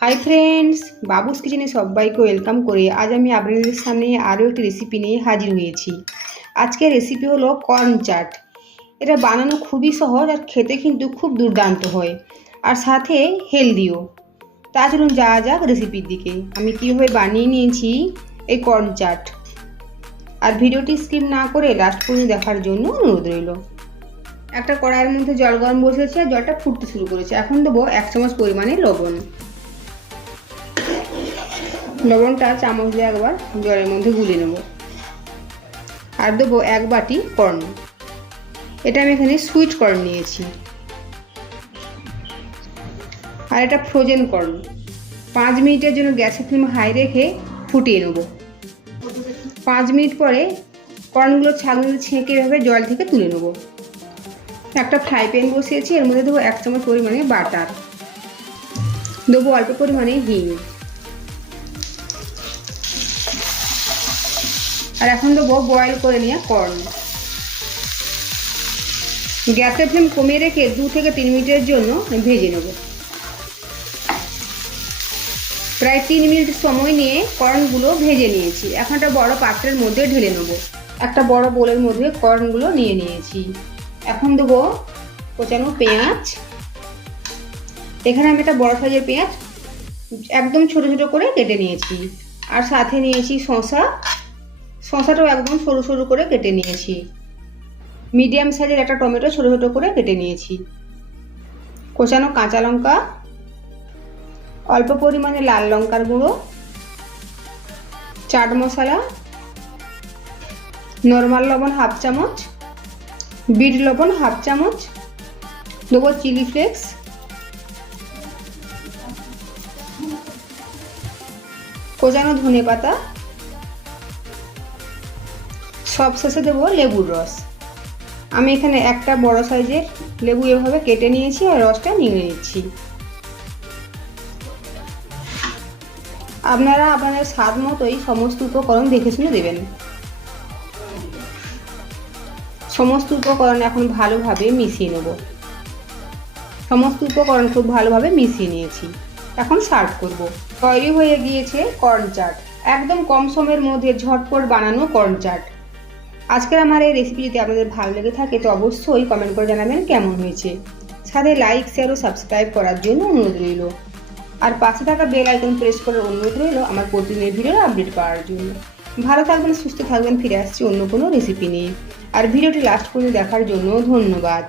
Hi friends, বাবুস কিচেনে সবাইকে welcome করে আজ আমি আপনাদের সামনে আরও একটি রেসিপি নিয়ে হাজির হয়েছি। আজকের রেসিপি হলো কর্ন চাট। এটা বানানো খুবই সহজ আর খেতে কিন্তু খুব দুর্দান্ত হয়, আর সাথে হেলদিও। তা চলুন যাওয়া যাক রেসিপির দিকে। আমি কীভাবে বানিয়ে নিয়েছি এই কর্ন চাট, আর ভিডিওটি স্কিপ না করে লাস্ট পর্যন্ত দেখার জন্য অনুরোধ রইল। একটা কড়াইয়ের মধ্যে জল গরম বসেছে আর জলটা ফুটতে শুরু করেছে। এখন দেবো 1 চামচ পরিমাণে লবণ। লবণটা চামচ দিয়ে একবার জলের মধ্যে গুলে নেব। আর দেবো 1 বাটি কর্ন। এটা আমি এখানে সুইট কর্ন নিয়েছি, আর এটা ফ্রোজেন কর্ন। 5 মিনিটের জন্য গ্যাসের ফ্লেম হাই রেখে ফুটিয়ে নেব। 5 মিনিট পরে কর্নগুলো ছাঁকনি ছেঁকে এভাবে জল থেকে তুলে নেব। একটা ফ্রাই প্যান বসিয়েছি, এর মধ্যে দেবো 1 চামচ পরিমাণে বাটার, দেবো অল্প পরিমাণে হিং, আর এখন দেবো বয়েল করে নেওয়া কর্ন। গ্যাসের ফ্লেম কমিয়ে রেখে 2 থেকে 3 মিনিটের জন্য ভেজে নেব। প্রায় 3 মিনিট সময় নিয়ে কর্নগুলো ভেজে নিয়েছি। এখন একটা বড় পাত্রের মধ্যে ঢেলে নেব। একটা বড় বোলের মধ্যে কর্নগুলো নিয়ে নিয়েছি। এখন দেবো কোচানো পেঁয়াজ। এখানে আমি একটা বড় সাইজের পেঁয়াজ একদম ছোট ছোট করে কেটে নিয়েছি, আর সাথে নিয়েছি শসাটাও একদম সরু সরু করে কেটে নিয়েছি। মিডিয়াম সাইজের একটা টমেটো ছোট ছোট করে কেটে নিয়েছি। কোচানো কাঁচা লঙ্কা, অল্প পরিমাণে লাল লঙ্কার গুঁড়ো, চাট মশলা, নর্মাল লবণ 1/2 চামচ, বিট লবণ 1/2 চামচ, দেবো চিলি ফ্লেক্স, কোচানো ধনে পাতা, সব শেষে দেবো লেবুর রস। আমি এখানে একটা বড় সাইজের লেবু এভাবে কেটে নিয়েছি আর রসটা নিয়ে নিচ্ছি। আপনারা আপনাদের স্বাদ মতোই সমস্ত উপকরণ দেখে শুনে দেবেন। সমস্ত উপকরণ এখন ভালোভাবে মিশিয়ে নেব। সমস্ত উপকরণ খুব ভালোভাবে মিশিয়ে নিয়েছি। এখন সার্ভ করব। তৈরি হয়ে গিয়েছে কর্ন চাট। একদম কম সময়ের মধ্যে ঝটপট বানানো কর্ন চাট। আজকের আমার এই রেসিপি যদি আপনাদের ভালো লেগে থাকে তো অবশ্যই কমেন্ট করে জানাবেন কেমন হয়েছে। সাথে লাইক, শেয়ার ও সাবস্ক্রাইব করার জন্য অনুরোধ রইল। আর পাশে থাকা বেল আইকন প্রেস করার অনুরোধ রইল আমার প্রতিদিনের ভিডিওর আপডেট পাওয়ার জন্য। ভালো থাকবেন, সুস্থ থাকবেন। ফিরে আসছি অন্য কোনো রেসিপি নিয়ে। আর ভিডিওটি লাস্ট পর্যন্ত দেখার জন্য ধন্যবাদ।